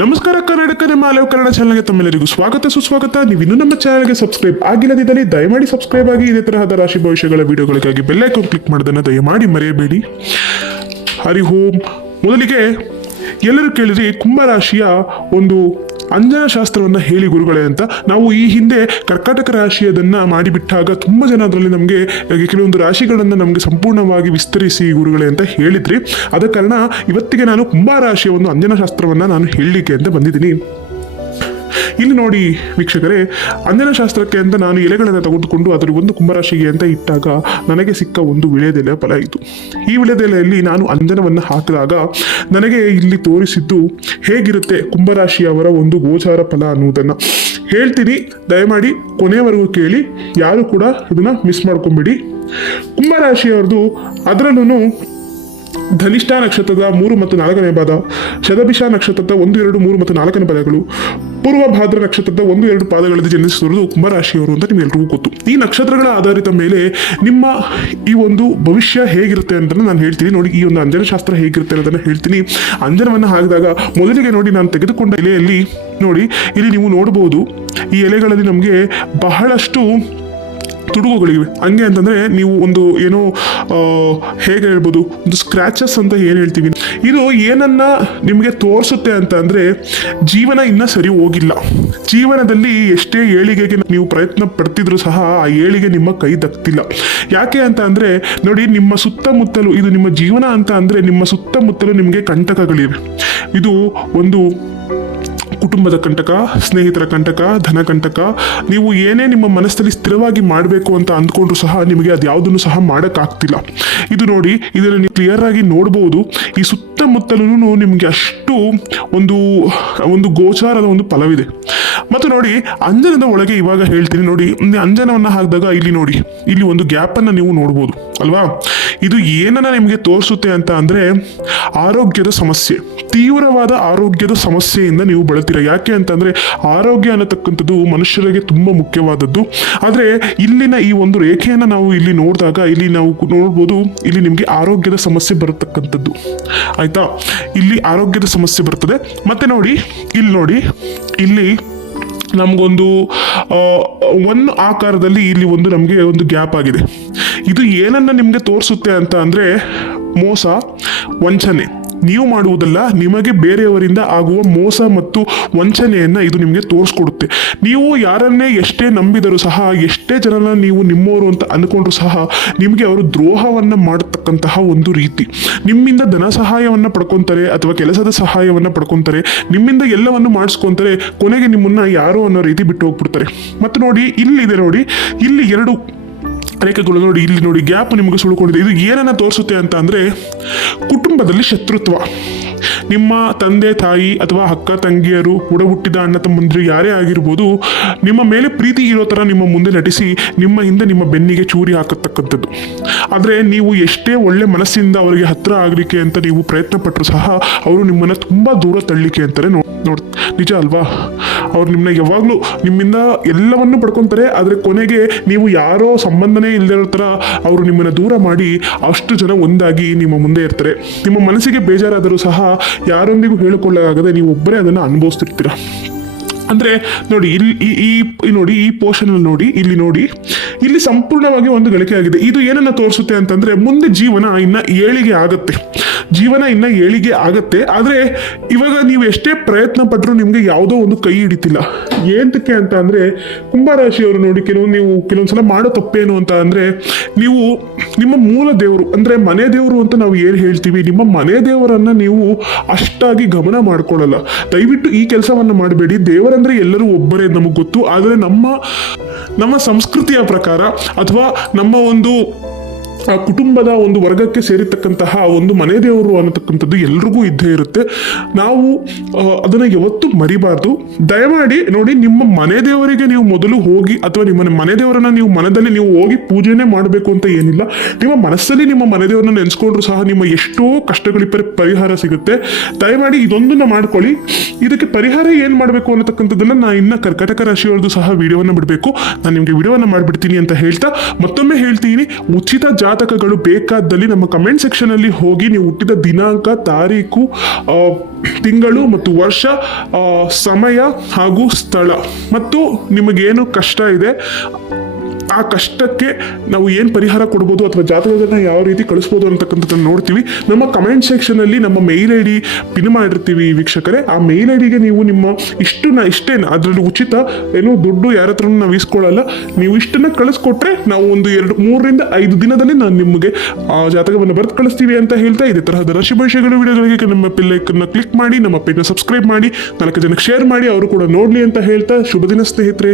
ನಮಸ್ಕಾರ ಕರ್ನಾಟಕ ನಿಮ್ಮ ಅಲವ್ ಕನ್ನಡ ಚಾನಲ್ಗೆ ತಮ್ಮೆಲ್ಲರಿಗೂ ಸ್ವಾಗತ, ಸುಸ್ವಾಗತ. ನೀವು ಇನ್ನೂ ನಮ್ಮ ಚಾನಲ್ಗೆ ಸಬ್ಸ್ಕ್ರೈಬ್ ಆಗಿಲ್ಲದಿದ್ದರೆ ದಯಮಾಡಿ ಸಬ್ಸ್ಕ್ರೈಬ್ ಆಗಿ, ಇದೇ ತರಹದ ರಾಶಿ ಭವಿಷ್ಯಗಳ ವಿಡಿಯೋಗಳಿಗಾಗಿ ಬೆಲ್ಲೈಕನ್ ಕ್ಲಿಕ್ ಮಾಡೋದನ್ನು ದಯಮಾಡಿ ಮರೆಯಬೇಡಿ. ಹರಿ ಓಂ. ಮೊದಲಿಗೆ ಎಲ್ಲರೂ ಕೇಳಿದ್ರಿ ಕುಂಭರಾಶಿಯ ಒಂದು ಅಂಜನ ಶಾಸ್ತ್ರವನ್ನು ಹೇಳಿ ಗುರುಗಳೇ ಅಂತ ನಾವು ಈ ಹಿಂದೆ ಕರ್ಕಾಟಕ ರಾಶಿಯದನ್ನು ಮಾಡಿಬಿಟ್ಟಾಗ ತುಂಬ ಜನ ಅದರಲ್ಲಿ ನಮಗೆ ಕೆಲವೊಂದು ರಾಶಿಗಳನ್ನು ನಮಗೆ ಸಂಪೂರ್ಣವಾಗಿ ವಿಸ್ತರಿಸಿ ಗುರುಗಳೇ ಅಂತ ಹೇಳಿದ್ರಿ. ಆದ ಕಾರಣ ಇವತ್ತಿಗೆ ನಾನು ಕುಂಭ ರಾಶಿಯ ಒಂದು ಅಂಜನ ಶಾಸ್ತ್ರವನ್ನು ನಾನು ಹೇಳಲಿಕ್ಕೆ ಅಂತ ಬಂದಿದ್ದೀನಿ. ಇಲ್ಲಿ ನೋಡಿ ವೀಕ್ಷಕರೇ, ಅಂಜನ ಶಾಸ್ತ್ರಕ್ಕೆ ಅಂತ ನಾನು ಎಲೆಗಳನ್ನು ತೆಗೆದುಕೊಂಡು ಅದರ ಒಂದು ಕುಂಭರಾಶಿಗೆ ಅಂತ ಇಟ್ಟಾಗ ನನಗೆ ಸಿಕ್ಕ ಒಂದು ವಿಳೆದೆಲೆ ಫಲ ಇತ್ತು ಈ ವಿಳೆದೆಲೆಯಲ್ಲಿ ನಾನು ಅಂಜನವನ್ನು ಹಾಕಿದಾಗ ನನಗೆ ಇಲ್ಲಿ ತೋರಿಸಿದ್ದು ಹೇಗಿರುತ್ತೆ ಕುಂಭರಾಶಿಯವರ ಒಂದು ಗೋಚಾರ ಫಲ ಅನ್ನುವುದನ್ನು. ಹೇಳ್ತೀನಿ, ದಯಮಾಡಿ ಕೊನೆಯವರೆಗೂ ಕೇಳಿ, ಯಾರು ಕೂಡ ಇದನ್ನ ಮಿಸ್ ಮಾಡ್ಕೊಂಬಿಡಿ. ಕುಂಭರಾಶಿಯವ್ರದ್ದು ಅದರಲ್ಲೂ ಧನಿಷ್ಠ ನಕ್ಷತ್ರದ ಮೂರು ಮತ್ತು ನಾಲ್ಕನೇ ಪಾದ, ಶತಭಿಷ ನಕ್ಷತ್ರದ ಒಂದು, ಎರಡು, ಮೂರು ಮತ್ತು ನಾಲ್ಕನೇ ಪದಗಳು ಪೂರ್ವ ಭಾದ್ರ ನಕ್ಷತ್ರದ ಒಂದು, ಎರಡು ಪಾದಗಳಲ್ಲಿ ಜನಿಸಿರುವುದು ಕುಂಭರಾಶಿಯವರು ಅಂತ ನಿಮ್ಗೆಲ್ರಿಗೂ ಗೊತ್ತು. ಈ ನಕ್ಷತ್ರಗಳ ಆಧಾರಿತ ಮೇಲೆ ನಿಮ್ಮ ಈ ಒಂದು ಭವಿಷ್ಯ ಹೇಗಿರುತ್ತೆ ಅಂತ ನಾನು ಹೇಳ್ತೀನಿ. ನೋಡಿ, ಈ ಒಂದು ಅಂಜನ ಶಾಸ್ತ್ರ ಹೇಗಿರುತ್ತೆ ಅನ್ನೋದನ್ನು ಹೇಳ್ತೀನಿ. ಅಂಜನವನ್ನು ಹಾಕಿದಾಗ ಮೊದಲಿಗೆ ನೋಡಿ ನಾನು ತೆಗೆದುಕೊಂಡ ಎಲೆಯಲ್ಲಿ, ನೋಡಿ, ಇಲ್ಲಿ ನೀವು ನೋಡಬಹುದು ಈ ಎಲೆಗಳಲ್ಲಿ ನಮಗೆ ಬಹಳಷ್ಟು ತುಡುಗುಗಳಿವೆ ಹಂಗೆ ಅಂತಂದರೆ ನೀವು ಒಂದು ಏನೋ ಹೇಗೆ ಹೇಳ್ಬೋದು, ಒಂದು ಸ್ಕ್ರ್ಯಾಚಸ್ ಅಂತ ಏನು ಹೇಳ್ತೀವಿ? ಇದು ಏನನ್ನ ನಿಮಗೆ ತೋರಿಸುತ್ತೆ ಅಂತ ಅಂದರೆ ಜೀವನ ಇನ್ನೂ ಸರಿ ಹೋಗಿಲ್ಲ. ಜೀವನದಲ್ಲಿ ಎಷ್ಟೇ ಏಳಿಗೆಗೆ ನೀವು ಪ್ರಯತ್ನ ಪಡ್ತಿದ್ರು ಸಹ ಆ ಏಳಿಗೆ ನಿಮ್ಮ ಕೈ ದಕ್ತಿಲ್ಲ. ಯಾಕೆ ಅಂತ ಅಂದರೆ, ನೋಡಿ, ನಿಮ್ಮ ಸುತ್ತಮುತ್ತಲು, ಇದು ನಿಮ್ಮ ಜೀವನ ಅಂತ ಅಂದರೆ ನಿಮ್ಮ ಸುತ್ತಮುತ್ತಲು ನಿಮಗೆ ಕಂಟಕಗಳಿವೆ. ಇದು ಒಂದು ಕುಟುಂಬದ ಕಂಟಕ, ಸ್ನೇಹಿತರ ಕಂಟಕ, ಧನ ಕಂಟಕ, ನೀವು ಏನೇ ನಿಮ್ಮ ಮನಸ್ಸಲ್ಲಿ ಸ್ಥಿರವಾಗಿ ಮಾಡಬೇಕು ಅಂತ ಅಂದ್ಕೊಂಡ್ರು ಸಹ ನಿಮಗೆ ಅದು ಯಾವುದನ್ನು ಸಹ ಮಾಡೋಕ್ಕಾಗ್ತಿಲ್ಲ. ಇದು ನೋಡಿ, ಇದನ್ನು ನೀವು ಕ್ಲಿಯರ್ ಆಗಿ ನೋಡ್ಬೋದು. ಈ ಸುತ್ತಮುತ್ತಲೂ ನಿಮಗೆ ಅಷ್ಟು ಒಂದು ಒಂದು ಗೋಚಾರದ ಒಂದು ಫಲವಿದೆ. ಮತ್ತು ನೋಡಿ ಅಂಜನದ ಒಳಗೆ ಇವಾಗ ಹೇಳ್ತೀನಿ ನೋಡಿ ಅಂಜನವನ್ನ ಹಾಕಿದಾಗ ಇಲ್ಲಿ ನೋಡಿ, ಇಲ್ಲಿ ಒಂದು ಗ್ಯಾಪನ್ನು ನೀವು ನೋಡ್ಬೋದು, ಅಲ್ವಾ? ಇದು ಏನನ್ನ ನಿಮಗೆ ತೋರಿಸುತ್ತೆ ಅಂತ ಅಂದರೆ, ಆರೋಗ್ಯದ ಸಮಸ್ಯೆ, ತೀವ್ರವಾದ ಆರೋಗ್ಯದ ಸಮಸ್ಯೆಯಿಂದ ನೀವು ಬಳತೀರ. ಯಾಕೆ ಅಂತಂದರೆ, ಆರೋಗ್ಯ ಅನ್ನತಕ್ಕಂಥದ್ದು ಮನುಷ್ಯರಿಗೆ ತುಂಬ ಮುಖ್ಯವಾದದ್ದು. ಆದರೆ, ಇಲ್ಲಿನ ಈ ಒಂದು ರೇಖೆಯನ್ನು ನಾವು ಇಲ್ಲಿ ನೋಡಿದಾಗ, ಇಲ್ಲಿ ನಾವು ನೋಡ್ಬೋದು, ಇಲ್ಲಿ ನಿಮಗೆ ಆರೋಗ್ಯದ ಸಮಸ್ಯೆ ಬರತಕ್ಕಂಥದ್ದು. ಆಯಿತಾ? ಇಲ್ಲಿ ಆರೋಗ್ಯದ ಸಮಸ್ಯೆ ಬರ್ತದೆ. ಮತ್ತೆ ನೋಡಿ, ಇಲ್ಲಿ ನೋಡಿ, ಇಲ್ಲಿ ನಮಗೊಂದು ಒನ್ ಆಕಾರದಲ್ಲಿ ಇಲ್ಲಿ ಒಂದು ನಮಗೆ ಒಂದು ಗ್ಯಾಪ್ ಆಗಿದೆ. ಇದು ಏನನ್ನ ನಿಮಗೆ ತೋರಿಸುತ್ತೆ ಅಂತ ಅಂದರೆ ಮೋಸ, ವಂಚನೆ. ನೀವು ಮಾಡುವುದಲ್ಲ, ನಿಮಗೆ ಬೇರೆಯವರಿಂದ ಆಗುವ ಮೋಸ ಮತ್ತು ವಂಚನೆಯನ್ನು ಇದು ನಿಮಗೆ ತೋರಿಸ್ಕೊಡುತ್ತೆ. ನೀವು ಯಾರನ್ನೇ ಎಷ್ಟೇ ನಂಬಿದರೂ ಸಹ, ಎಷ್ಟೇ ಜನನ ನೀವು ನಿಮ್ಮವರು ಅಂತ ಅಂದ್ಕೊಂಡ್ರು ಸಹ, ನಿಮಗೆ ಅವರು ದ್ರೋಹವನ್ನು ಮಾಡತಕ್ಕಂತಹ ಒಂದು ರೀತಿ. ನಿಮ್ಮಿಂದ ಧನ ಸಹಾಯವನ್ನು ಪಡ್ಕೊತಾರೆ ಅಥವಾ ಕೆಲಸದ ಸಹಾಯವನ್ನು ಪಡ್ಕೊತಾರೆ, ನಿಮ್ಮಿಂದ ಎಲ್ಲವನ್ನು ಮಾಡಿಸ್ಕೊತಾರೆ, ಕೊನೆಗೆ ನಿಮ್ಮನ್ನ ಯಾರು ಅನ್ನೋ ರೀತಿ ಬಿಟ್ಟು ಹೋಗ್ಬಿಡ್ತಾರೆ. ಮತ್ತು ನೋಡಿ ಇಲ್ಲಿದೆ ನೋಡಿ, ಇಲ್ಲಿ ಎರಡು ರೇಖೆಗಳು ನೋಡಿ, ಇಲ್ಲಿ ನೋಡಿ, ಗ್ಯಾಪ್ ನಿಮಗೆ ಸುಳ್ಕೊಂಡಿದೆ ಇದು ಏನನ್ನ ತೋರಿಸುತ್ತೆ ಅಂತ ಅಂದರೆ ಕುಟುಂಬದಲ್ಲಿ ಶತ್ರುತ್ವ. ನಿಮ್ಮ ತಂದೆ, ತಾಯಿ ಅಥವಾ ಅಕ್ಕ, ತಂಗಿಯರು ಕೂಡ ಹುಟ್ಟಿದ ಅಣ್ಣ, ತಮ್ಮಂದಿರು ಯಾರೇ ಆಗಿರ್ಬೋದು, ನಿಮ್ಮ ಮೇಲೆ ಪ್ರೀತಿ ಇರೋ ಥರ ನಿಮ್ಮ ಮುಂದೆ ನಟಿಸಿ, ನಿಮ್ಮ ಹಿಂದೆ ನಿಮ್ಮ ಬೆನ್ನಿಗೆ ಚೂರಿ ಹಾಕತಕ್ಕಂಥದ್ದು. ಆದರೆ ನೀವು ಎಷ್ಟೇ ಒಳ್ಳೆ ಮನಸ್ಸಿಂದ ಅವರಿಗೆ ಹತ್ರ ಆಗಲಿಕ್ಕೆ ಅಂತ ನೀವು ಪ್ರಯತ್ನ ಪಟ್ಟರು ಸಹ, ಅವರು ನಿಮ್ಮನ್ನು ತುಂಬ ದೂರ ತಳ್ಳಿಕೆ ನೋಡಿ ನೋಡ್ ನಿಜ ಅಲ್ವಾ? ಅವ್ರು ನಿಮ್ಮನ್ನ ಯಾವಾಗಲೂ ನಿಮ್ಮಿಂದ ಎಲ್ಲವನ್ನೂ ಪಡ್ಕೊತಾರೆ, ಆದರೆ ಕೊನೆಗೆ ನೀವು ಯಾರೋ ಸಂಬಂಧನೇ ಇಲ್ಲದಿರೋ ಥರ ಅವರು ನಿಮ್ಮನ್ನು ದೂರ ಮಾಡಿ ಅಷ್ಟು ಜನ ಒಂದಾಗಿ ನಿಮ್ಮ ಮುಂದೆ ಇರ್ತಾರೆ. ನಿಮ್ಮ ಮನಸ್ಸಿಗೆ ಬೇಜಾರಾದರೂ ಸಹ ಯಾರೊಂದಿಗೂ ಹೇಳಿಕೊಳ್ಳಲಾಗದೆ ನೀವು ಒಬ್ಬರೇ ಅದನ್ನು ಅನುಭವಿಸ್ತಿರ್ತೀರ. ಅಂದರೆ ನೋಡಿ ಇಲ್ಲಿ ಈ, ಈ- ನೋಡಿ, ಈ ಪೋರ್ಷನ್ ನೋಡಿ, ಇಲ್ಲಿ ನೋಡಿ, ಇಲ್ಲಿ ಸಂಪೂರ್ಣವಾಗಿ ಒಂದು ಗಳಿಕೆ ಆಗಿದೆ. ಇದು ಏನನ್ನ ತೋರಿಸುತ್ತೆ ಅಂತಂದ್ರೆ ಮುಂದೆ ಜೀವನ ಇನ್ನು ಏಳಿಗೆ ಆಗತ್ತೆ. ಜೀವನ ಇನ್ನ ಏಳಿಗೆ ಆಗತ್ತೆ, ಆದರೆ ಇವಾಗ ನೀವು ಎಷ್ಟೇ ಪ್ರಯತ್ನ ಪಟ್ಟರು ನಿಮಗೆ ಯಾವುದೋ ಒಂದು ಕೈ ಹಿಡಿತಿಲ್ಲ. ಏಂತಕ್ಕೆ ಅಂತ ಅಂದ್ರೆ ಕುಂಭರಾಶಿಯವರು ನೋಡಿ, ಕೆಲವು ನೀವು ಕೆಲವೊಂದ್ಸಲ ಮಾಡೋ ತಪ್ಪೇನು ಅಂತ ಅಂದ್ರೆ ನೀವು ನಿಮ್ಮ ಮೂಲ ದೇವರು, ಅಂದ್ರೆ ಮನೆ ದೇವರು ಅಂತ ನಾವು ಏನು ಹೇಳ್ತೀವಿ, ನಿಮ್ಮ ಮನೆ ದೇವರನ್ನ ನೀವು ಅಷ್ಟಾಗಿ ಗಮನ ಮಾಡ್ಕೊಳ್ಳಲ್ಲ. ದಯವಿಟ್ಟು ಈ ಕೆಲಸವನ್ನ ಮಾಡಬೇಡಿ. ದೇವರಂದ್ರೆ ಎಲ್ಲರೂ ಒಬ್ಬರೇ ನಮಗೆ ಗೊತ್ತು, ಆದರೆ ನಮ್ಮ ನಮ್ಮ ಸಂಸ್ಕೃತಿಯ ಪ್ರಕಾರ ಅಥವಾ ನಮ್ಮ ಒಂದು ಆ ಕುಟುಂಬದ ಒಂದು ವರ್ಗಕ್ಕೆ ಸೇರಿರ್ತಕ್ಕಂತಹ ಒಂದು ಮನೆ ದೇವರು ಅನ್ನತಕ್ಕಂಥದ್ದು ಎಲ್ರಿಗೂ ಇದ್ದೇ ಇರುತ್ತೆ. ನಾವು ಅದನ್ನು ಯಾವತ್ತೂ ಮರಿಬಾರ್ದು. ದಯಮಾಡಿ ನೋಡಿ, ನಿಮ್ಮ ಮನೆ ದೇವರಿಗೆ ನೀವು ಮೊದಲು ಹೋಗಿ ಅಥವಾ ನಿಮ್ಮ ಮನೆ ದೇವರನ್ನ ನೀವು ಮನದಲ್ಲಿ ನೀವು ಹೋಗಿ ಪೂಜೆನೇ ಮಾಡಬೇಕು ಅಂತ ಏನಿಲ್ಲ. ನಿಮ್ಮ ಮನಸ್ಸಲ್ಲಿ ನಿಮ್ಮ ಮನೆ ದೇವರನ್ನ ನೆನೆಸ್ಕೊಂಡ್ರು ಸಹ ನಿಮ್ಮ ಎಷ್ಟೋ ಕಷ್ಟಗಳಿಗೆ ಪರಿ- ಪರಿಹಾರ ಸಿಗುತ್ತೆ. ದಯಮಾಡಿ ಇದೊಂದನ್ನ ಮಾಡ್ಕೊಳ್ಳಿ. ಇದಕ್ಕೆ ಪರಿಹಾರ ಏನು ಮಾಡಬೇಕು ಅನ್ನತಕ್ಕಂಥದ್ದನ್ನ ನಾನು ಇನ್ನ ಕರ್ಕಾಟಕ ರಾಶಿಯವ್ರದ್ದು ಸಹ ವಿಡಿಯೋವನ್ನು ಬಿಡಬೇಕು. ನಾನು ನಿಮಗೆ ವಿಡಿಯೋವನ್ನು ಮಾಡಿಬಿಡ್ತೀನಿ ಅಂತ ಹೇಳ್ತಾ ಮತ್ತೊಮ್ಮೆ ಹೇಳ್ತೀನಿ. ಉಚಿತ ಜಾತಕಗಳು ಬೇಕಾದಲ್ಲಿ ನಮ್ಮ ಕಮೆಂಟ್ ಸೆಕ್ಷನ್ ಅಲ್ಲಿ ಹೋಗಿ ನೀವು ಹುಟ್ಟಿದ ದಿನಾಂಕ, ತಾರೀಕು ತಿಂಗಳು ಮತ್ತು ವರ್ಷ ಸಮಯ ಹಾಗೂ ಸ್ಥಳ. ಮತ್ತು ನಿಮಗೇನು ಕಷ್ಟ ಇದೆ? ಆ ಕಷ್ಟಕ್ಕೆ ನಾವು ಏನು ಪರಿಹಾರ ಕೊಡ್ಬೋದು ಅಥವಾ ಜಾತಕಗಳನ್ನ ಯಾವ ರೀತಿ ಕಳಿಸ್ಬೋದು ಅಂತಕ್ಕಂಥದ್ದನ್ನು ನೋಡ್ತೀವಿ. ನಮ್ಮ ಕಮೆಂಟ್ ಸೆಕ್ಷನಲ್ಲಿ ನಮ್ಮ ಮೇಲ್ ಐ ಡಿ ಪಿನ್ ಮಾಡಿರ್ತೀವಿ ವೀಕ್ಷಕರೇ. ಆ ಮೇಲ್ ಐ ಡಿಗೆ ನೀವು ನಿಮ್ಮ ಇಷ್ಟನ್ನ ಇಷ್ಟೇನ ಅದರಲ್ಲಿ ಉಚಿತ ಏನು ದುಡ್ಡು ಯಾರ ಹತ್ರ ನಾವು ಇಸ್ಕೊಳ್ಳಲ್ಲ. ನೀವು ಇಷ್ಟನ್ನ ಕಳಿಸ್ಕೊಟ್ರೆ ನಾವು ಒಂದು ಎರಡು ಮೂರರಿಂದ ಐದು ದಿನದಲ್ಲಿ ನಾನು ನಿಮಗೆ ಆ ಜಾತಕವನ್ನು ಬರೆದು ಕಳಿಸ್ತೀವಿ ಅಂತ ಹೇಳ್ತಾ ಇದೇ ತರಹದ ರಾಶಿ ಭವಿಷ್ಯಗಳ ವಿಡಿಯೋಗಳಿಗೆ ನಮ್ಮ ಪಿಲ್ಲೈಕನ್ನ ಕ್ಲಿಕ್ ಮಾಡಿ, ನಮ್ಮ ಪೇಜ್ನ ಸಬ್ಸ್ಕ್ರೈಬ್ ಮಾಡಿ, ನಾಲ್ಕು ಜನಕ್ಕೆ ಶೇರ್ ಮಾಡಿ, ಅವರು ಕೂಡ ನೋಡಲಿ ಅಂತ ಹೇಳ್ತಾ ಶುಭ ದಿನ ಸ್ನೇಹಿತರೆ.